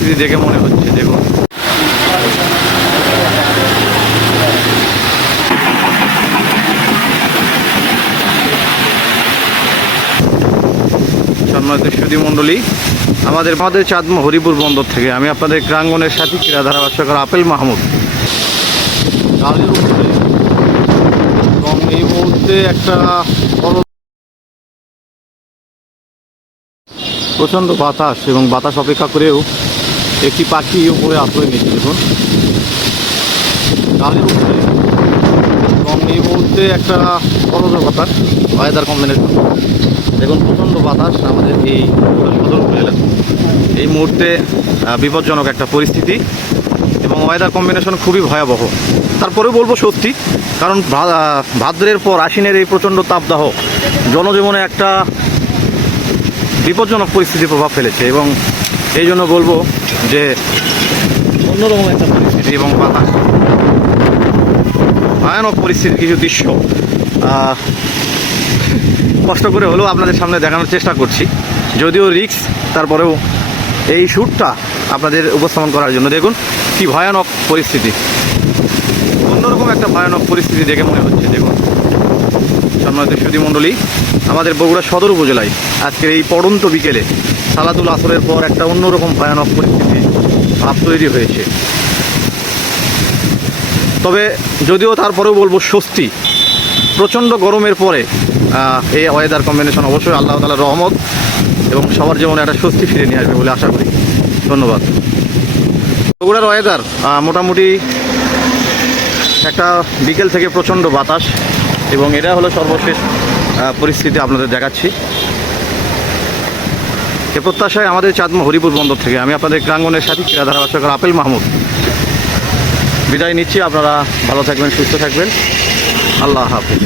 পরিস্থিতি দেখে মনে হচ্ছে, দেখুন। সম্মানিত আমাদের আমাদের চাঁদম হরিপুর বন্দর থেকে আমি আপনাদের ক্রাঙ্গনের সাথী ক্রীড়া ধারাভাষ্যকর আপেল মাহমুদ। এবং এই মুহূর্তে একটা বড় প্রচণ্ড বাতাস এবং বাতাস অপেক্ষা করেও একটি পাখি উপরে আশ্রয় নিয়েছে, দেখুন। গাড়ির উপরে এবং এই মুহূর্তে একটা বাতাস ওয়েদার কম্বিনেশন দেখুন, প্রচণ্ড বাতাস আমাদের এই পুরো সদর উপজেলা এই মুহূর্তে বিপজ্জনক একটা পরিস্থিতি এবং ওয়েদার কম্বিনেশন খুবই ভয়াবহ। তারপরেও বলব সত্যি, কারণ ভাদ্রের পর আশ্বিনের এই প্রচণ্ড তাপদাহ জনজীবনে একটা বিপজ্জনক পরিস্থিতির প্রভাব ফেলেছে এবং এই জন্য বলব যে অন্যরকম একটা পরিস্থিতি। এবং বাতাস। ভয়ানক পরিস্থিতির কিছু দৃশ্য। কষ্ট করে হলেও আপনাদের সামনে দেখানোর চেষ্টা করছি। যদিও রিক্স তারপরেও এই শ্যুটটা আপনাদের উপস্থাপন করার জন্য। দেখুন কি ভয়ানক পরিস্থিতি। অন্যরকম একটা ভয়ানক পরিস্থিতি দেখে মনে হচ্ছে। দেখুন সম্মানিত সুদী মণ্ডলী আমাদের বগুড়া সদর উপজেলায় আজকের এই পড়ন্ত বিকেলে সালাতুল আসরের পর একটা অন্যরকম ভয়ানক পরিস্থিতি ভাব তৈরি হয়েছে। তবে যদিও তারপরেও বলব স্বস্তি, প্রচণ্ড গরমের পরে এই ওয়েদার কম্বিনেশন অবশ্যই আল্লাহ তালার রহমত এবং সবার জীবনে একটা স্বস্তি ফিরে নিয়ে আসবে বলে আশা করি। ধন্যবাদ। বগুড়ার ওয়েদার মোটামুটি একটা বিকেল থেকে প্রচণ্ড বাতাস এবং এটা হলো সর্বশেষ পরিস্থিতি আপনাদের দেখাচ্ছি। এ প্রত্যাশায় আমাদের চাঁদমা হরিপুর বন্দর থেকে আমি আপনাদের ক্রাঙ্গনের সাথী ক্রীড়া ধারাভাষ্যকর আপেল মাহমুদ। বিদায় নিচ্ছি, আপনারা ভালো থাকবেন, সুস্থ থাকবেন। আল্লাহ হাফিজ।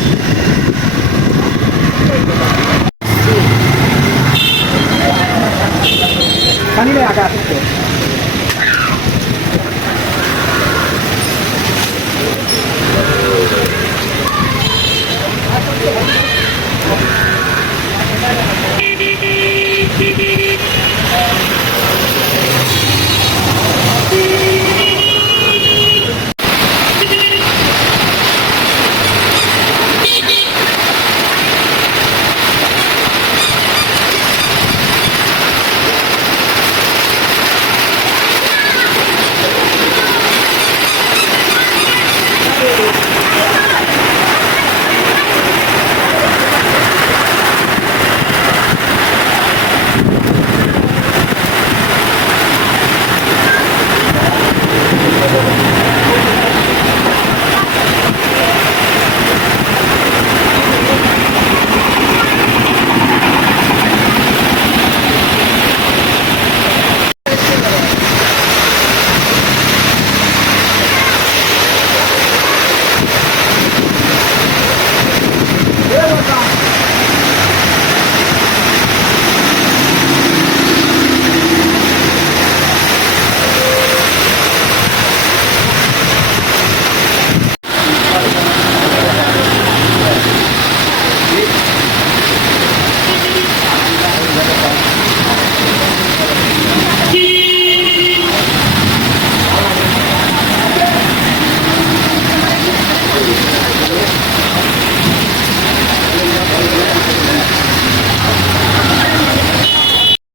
TV.